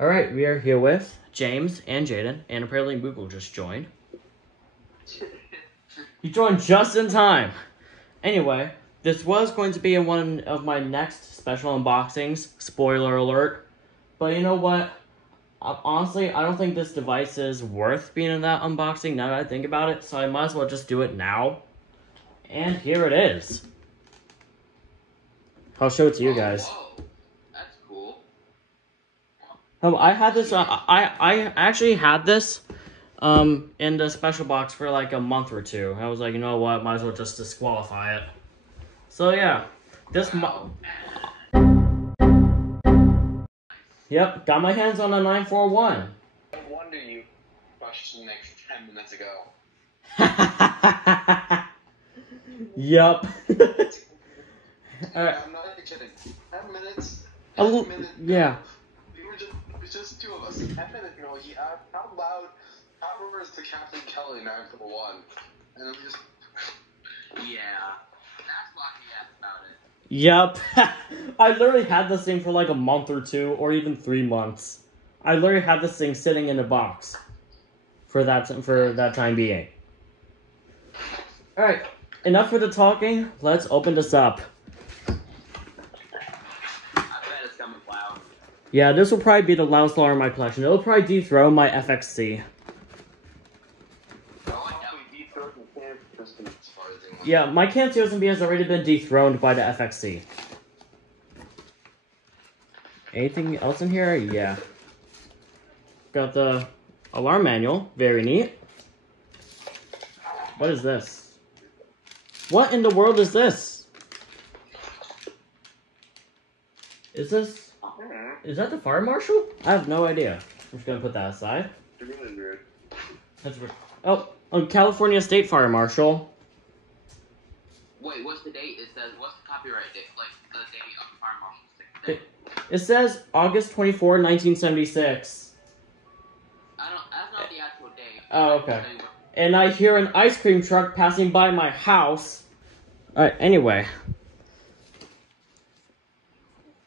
Alright, we are here with James and Jaden, and apparently Google just joined. He joined just in time. Anyway, this was going to be in one of my next special unboxings, spoiler alert. But you know what? Honestly, I don't think this device is worth being in that unboxing now that I think about it, so I might as well just do it now. And here it is. I'll show it to you guys. Whoa. That's cool. I had this, I actually had this in the special box for like a month or two. I was like, you know what, might as well just disqualify it. So yeah, this Yep, got my hands on a 941. No wonder you questioned like 10 minutes ago. Yup. I'm not even kidding. 10 minutes? Yeah. It was just two of us. 10 minutes ago, he asked how loud, how is the Captain Kelly 941? And we just... Yeah. That's why he asked about it. Yup. I literally had this thing for like a month or two, or even 3 months. I literally had this thing sitting in a box for that time being. Alright, enough for the talking. Let's open this up. I bet it's coming loud. Yeah, this will probably be the loudest alarm in my collection. It'll probably dethrone my FXC. Yeah, my Cancio SMB has already been dethroned by the FXC. Anything else in here? Yeah. Got the alarm manual. Very neat. What is this? What in the world is this? Is that the fire marshal? I have no idea. I'm just gonna put that aside. It's really weird. That's weird. Oh, California State Fire Marshal. Wait, what's the date? It says, what's the copyright date? Like, the date of the fire marshal's date? It says August 24, 1976. That's not the actual date. Oh, okay. And I hear an ice cream truck passing by my house. Alright, anyway.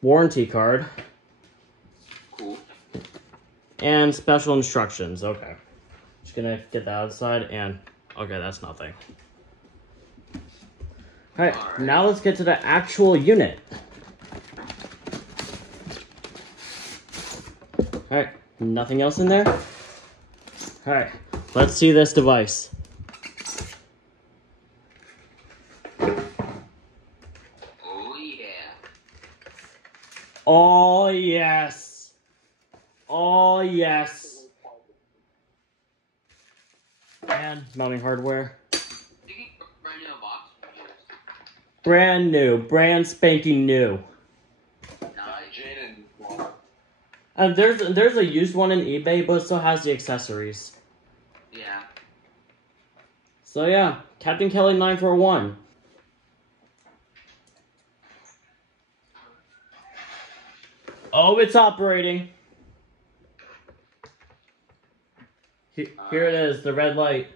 Warranty card. Cool. And special instructions. Okay. Just gonna get that outside and... Okay, that's nothing. Alright, now let's get to the actual unit. Alright, nothing else in there? Alright, let's see this device. Oh, yeah. Oh, yes. Oh, yes. And mounting hardware. Brand new, brand spanking new. There's a used one in eBay, but it still has the accessories. Yeah. So yeah, Captain Kelly 941. Oh, it's operating. Here it is, the red light.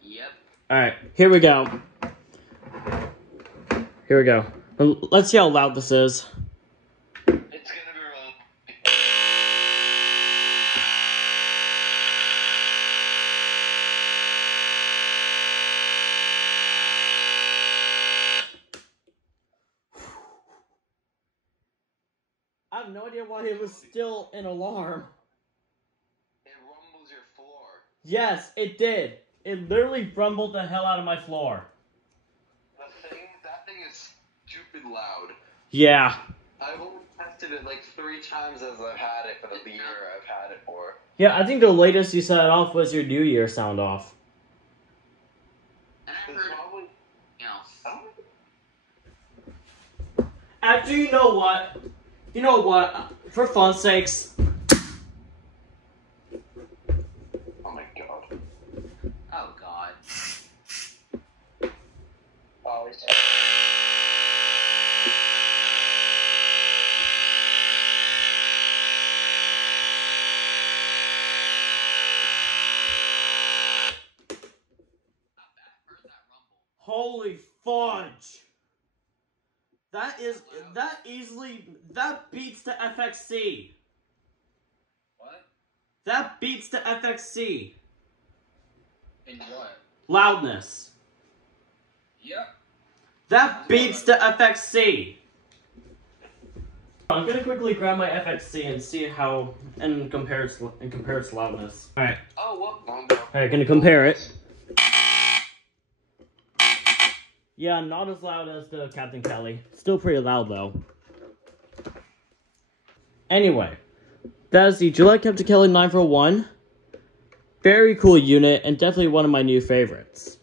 Yep. Alright, here we go. Here we go. Let's see how loud this is. It's gonna be really... I have no idea why it was still an alarm. It rumbles your floor. Yes, it did. It literally rumbled the hell out of my floor. That thing is stupid loud. Yeah. I've only tested it like 3 times as I've had it for the year I've had it for. Yeah, I think the latest you set it off was your New Year sound off. And I've heard probably else. Actually, you know what? You know what? For fun's sakes. Oh my god. Oh god. Oh, it's... Holy fudge! That beats the FXC. That beats the FXC. In what? Loudness. Yep. That beats the FXC. I'm gonna quickly grab my FXC and see how and compare its loudness. All right. Oh, what? All right, gonna compare it. Yeah, not as loud as the Captain Kelly. Still pretty loud though. Anyway, that is the Gillette Captain Kelly 941. Very cool unit and definitely one of my new favorites.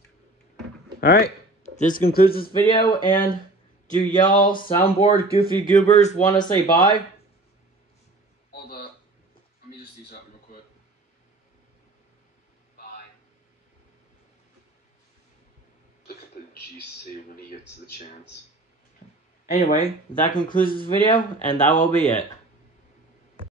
All right, this concludes this video, and do y'all soundboard goofy goobers want to say bye? Hold up. Let me just do something real quick. Bye. Look at the GC when he gets the chance. Anyway, that concludes this video, and that will be it.